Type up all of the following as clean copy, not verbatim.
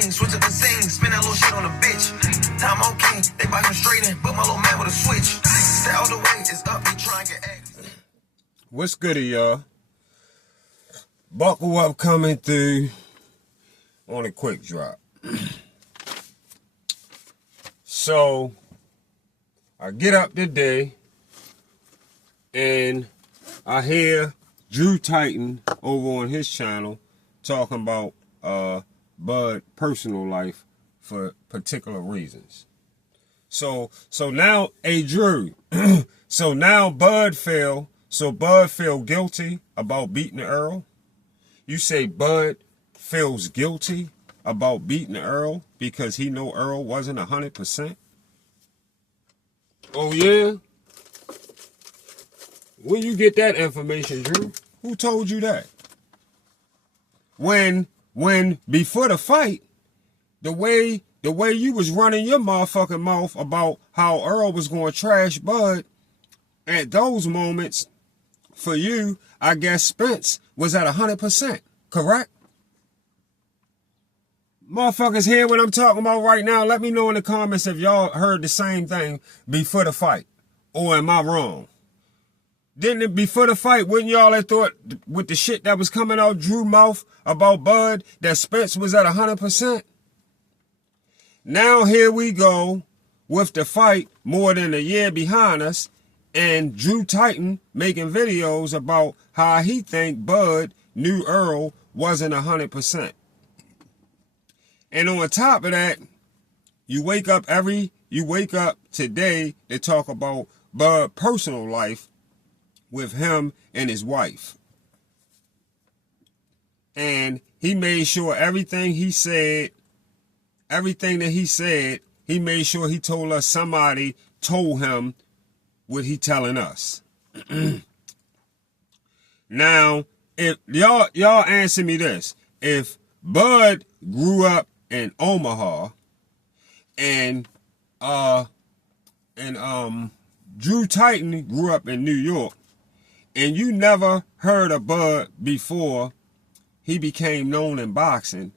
lane, switch up the scene, spin that little shit on the bitch. Time on king, they buy him straight in, but my little man with a switch. Stay all the way, it's up, they try and get X. What's goody, y'all? Buckle up, coming through on a quick drop. So, I get up today, and I hear Drew Titan over on his channel talking about Bud personal life for particular reasons. So now, hey Drew, so now Bud feel guilty about beating the Earl? You say Bud feels guilty about beating the Earl because he know Earl wasn't 100%? Oh yeah? Where you get that information, Drew? Who told you that? When before the fight, the way you was running your motherfucking mouth about how Earl was going to trash Bud, at those moments, for you, I guess Spence was at 100%, correct? Motherfuckers hear what I'm talking about right now. Let me know in the comments if y'all heard the same thing before the fight. Or am I wrong? Didn't it before the fight, wouldn't y'all have thought with the shit that was coming out Drew's mouth about Bud that Spence was at 100%? Now here we go with the fight more than a year behind us and Drew Titan making videos about how he think Bud knew Earl wasn't 100%. And on top of that, you wake up today to talk about Bud's personal life with him and his wife. And he made sure everything that he said, he made sure he told us somebody told him what he telling us. Now, if y'all answer me this. If Bud grew up in Omaha and Drew Titan grew up in New York, and you never heard of Bud before he became known in boxing,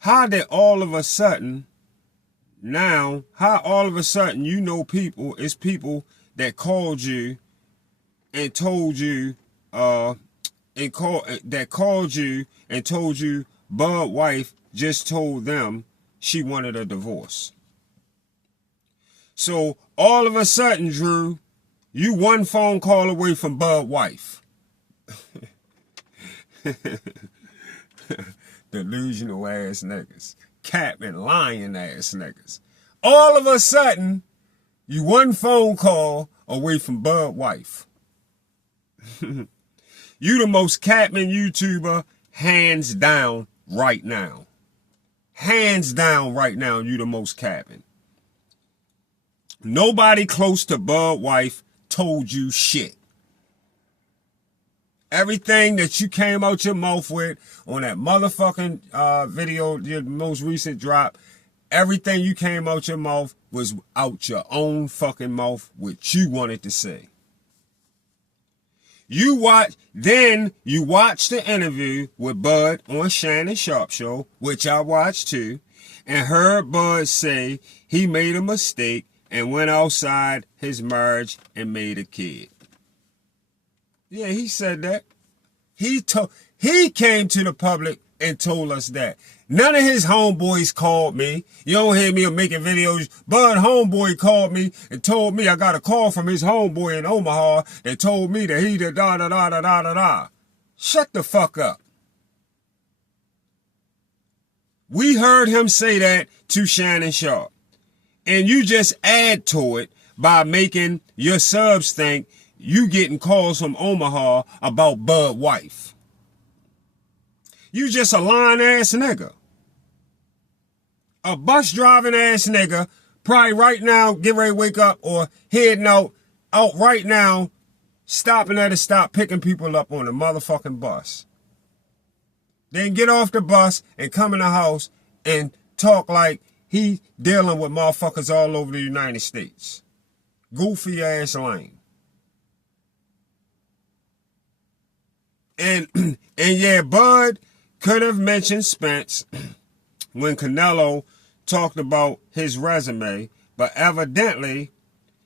how all of a sudden you know people, it's people that called you and told you and told you Bud's wife just told them she wanted a divorce. So all of a sudden, Drew, you one phone call away from Bud's wife. Delusional ass niggas. Capping, lying ass niggas. All of a sudden, you one phone call away from Bud's wife. You the most capping YouTuber, hands down, right now. Hands down right now, you the most capping. Nobody close to Bud's wife told you shit. Everything that you came out your mouth with on that motherfucking video, your most recent drop, everything you came out your mouth was out your own fucking mouth, what you wanted to say. You watched the interview with Bud on Shannon Sharp Show, which I watched too, and heard Bud say he made a mistake and went outside his marriage and made a kid. Yeah, he said that. He came to the public and told us that. None of his homeboys called me. You don't hear me making videos. Bud homeboy called me and told me I got a call from his homeboy in Omaha that told me that he da da da da da da da. Shut the fuck up. We heard him say that to Shannon Sharp. And you just add to it by making your subs think you getting calls from Omaha about Bud's wife. You just a lying ass nigga. A bus driving ass nigga, probably right now, get ready to wake up or heading out right now, stopping at a stop, picking people up on the motherfucking bus. Then get off the bus and come in the house and talk like he dealing with motherfuckers all over the United States. Goofy ass lame. And yeah, Bud could have mentioned Spence when Canelo talked about his resume, but evidently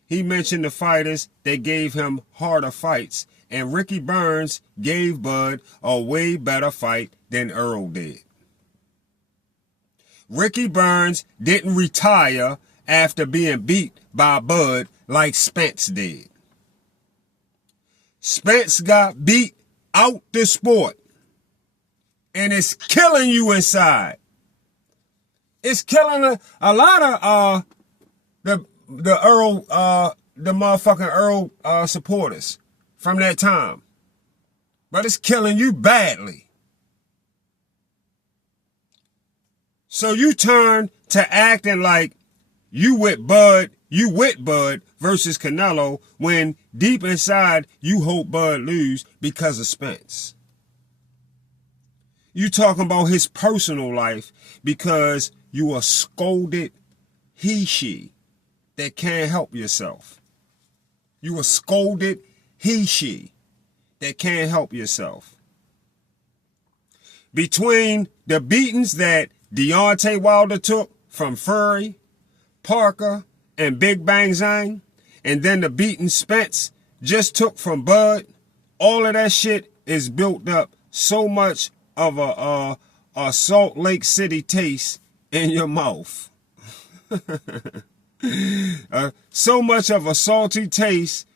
he mentioned the fighters that gave him harder fights, and Ricky Burns gave Bud a way better fight than Earl did. Ricky Burns didn't retire after being beat by Bud like Spence did. Spence got beat out the sport, and it's killing you inside. It's killing a lot of the Earl the motherfucking Earl supporters from that time, but it's killing you badly. So you turn to acting like you with Bud versus Canelo, when deep inside you hope Bud lose because of Spence. You talking about his personal life because you a scolded he-she that can't help yourself. You a scolded he-she that can't help yourself. Between the beatings that Deontay Wilder took from Fury, Parker, and Big Bang Zhang, and then the beating Spence just took from Bud, all of that shit is built up so much of a Salt Lake City taste in your mouth. So much of a salty taste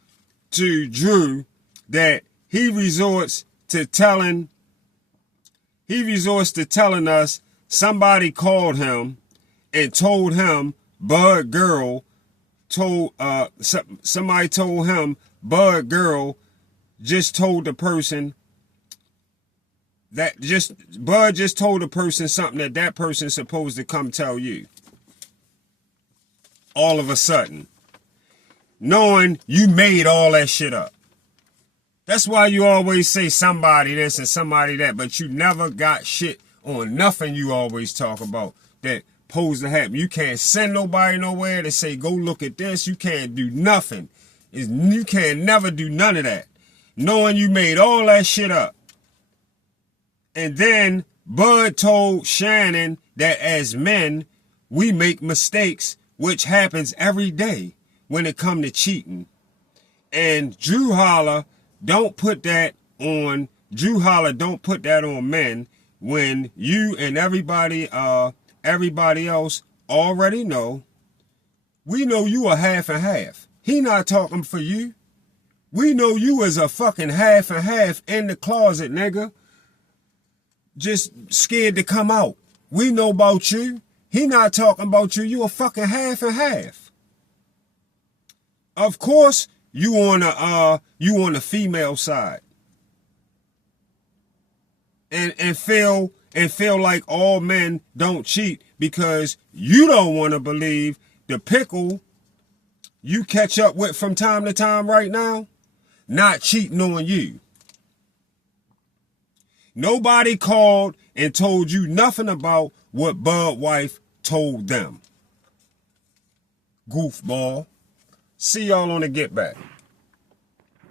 to Drew that he resorts to telling us somebody called him and told him Bud Girl told somebody told him Bud Girl just told the person Bud just told the person something that person's supposed to come tell you. All of a sudden, knowing you made all that shit up. That's why you always say somebody this and somebody that, but you never got shit on nothing you always talk about that supposed to happen. You can't send nobody nowhere to say, go look at this. You can't do nothing. You can't never do none of that. Knowing you made all that shit up. And then Bud told Shannon that as men, we make mistakes, which happens every day when it come to cheating. And Drew Holler don't put that on men when you and everybody else already know. We know you are half and half. He not talking for you. We know you as a fucking half and half in the closet, nigga. Just scared to come out. We know about you. He not talking about you. You a fucking half and half. Of course, you on the female side. And feel like all men don't cheat because you don't want to believe the pickle you catch up with from time to time right now not cheating on you. Nobody called and told you nothing about what Bud wife told them. Goofball. See y'all on the Get Back.